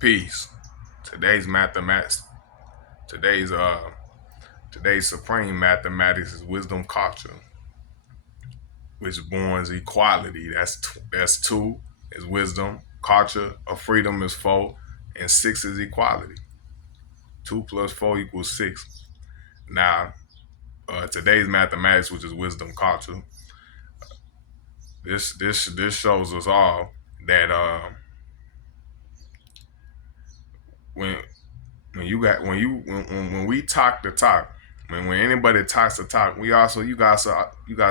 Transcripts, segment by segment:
Peace. Today's mathematics. Today's today's supreme mathematics is wisdom culture, which borns equality. That's two is wisdom. Culture of freedom is four, and six is equality. 2 plus 4 equals 6. Now, today's mathematics, which is wisdom culture, this shows us all that when when we talk the talk, when anybody talks the talk, you guys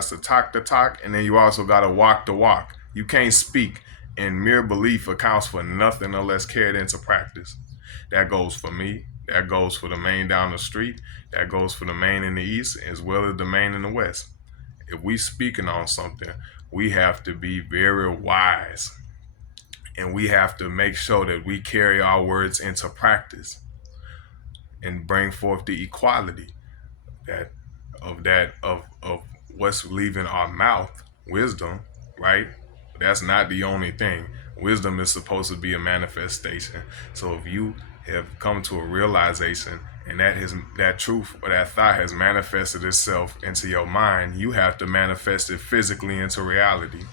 to talk the talk, and then you also gotta walk the walk. You can't speak, and mere belief accounts for nothing unless carried into practice. That goes for me. That goes for the man down the street. That goes for the man in the east as well as the man in the west. If we speaking on something, we have to be very wise, and we have to make sure that we carry our words into practice and bring forth the equality that of what's leaving our mouth, wisdom, right? That's not the only thing. Wisdom is supposed to be a manifestation. So if you have come to a realization and that truth or that thought has manifested itself into your mind, you have to manifest it physically into reality.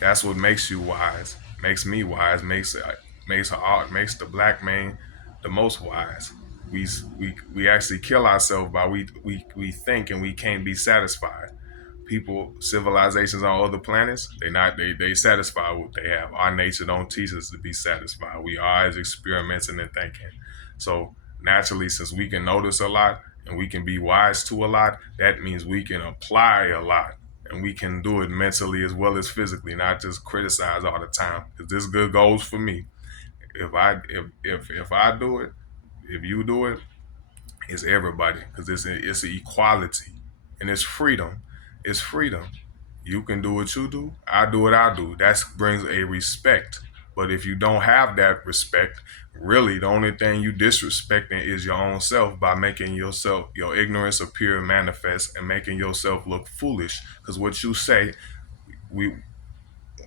That's what makes you wise, makes me wise, makes the black man the most wise. We actually kill ourselves by we think and we can't be satisfied. People, civilizations on other planets, they satisfy what they have. Our nature don't teach us to be satisfied. We are always experimenting and thinking. So naturally, since we can notice a lot and we can be wise to a lot, that means we can apply a lot, and we can do it mentally as well as physically, not just criticize all the time. Because this good goes for me. If I do it, if you do it, it's everybody, because it's an equality and it's freedom. It's freedom. You can do what you do. I do what I do. That brings a respect. But if you don't have that respect, really the only thing you disrespecting is your own self by making your ignorance appear manifest and making yourself look foolish. Because what you say, we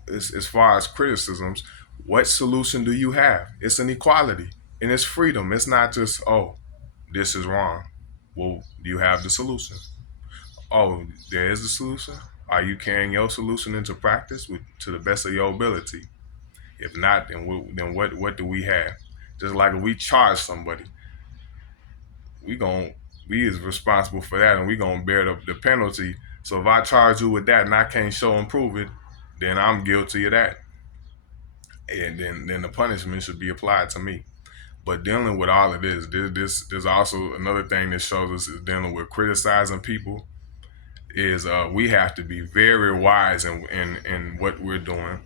as far as criticisms, what solution do you have? It's an equality and it's freedom. It's not just, oh, this is wrong. Well, do you have the solution? Oh, there is the solution. Are you carrying your solution into practice to the best of your ability? If not, then what do we have? Just like if we charge somebody, we is responsible for that, and we gonna bear the penalty. So if I charge you with that and I can't show and prove it, then I'm guilty of that, and then the punishment should be applied to me. But dealing with all of there's also another thing that shows us is dealing with criticizing people is we have to be very wise in what we're doing.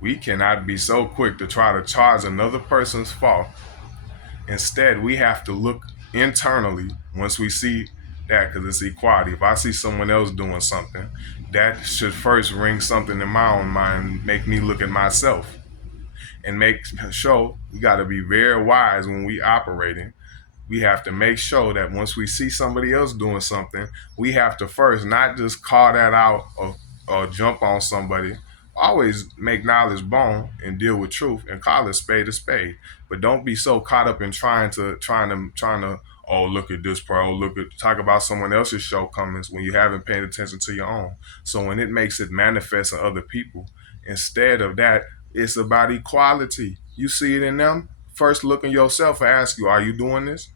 We cannot be so quick to try to charge another person's fault. Instead, we have to look internally once we see that, because it's equality. If I see someone else doing something, that should first ring something in my own mind, make me look at myself and make sure we got to be very wise when we operating. We have to make sure that once we see somebody else doing something, we have to first not just call that out or jump on somebody. Always make knowledge known and deal with truth and call a spade. But don't be so caught up in trying to oh, look at this pro, talk about someone else's shortcomings when you haven't paid attention to your own. So when it makes it manifest in other people, instead of that, it's about equality. You see it in them. First look in yourself and ask you, are you doing this?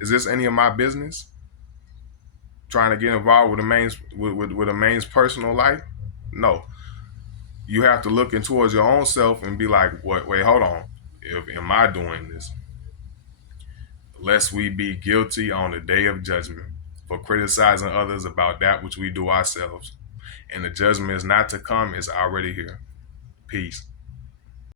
Is this any of my business? Trying to get involved with a man's personal life? No. You have to look in towards your own self and be like, what? Wait, hold on. If am I doing this? Lest we be guilty on the day of judgment for criticizing others about that which we do ourselves. And the judgment is not to come; it's already here. Peace.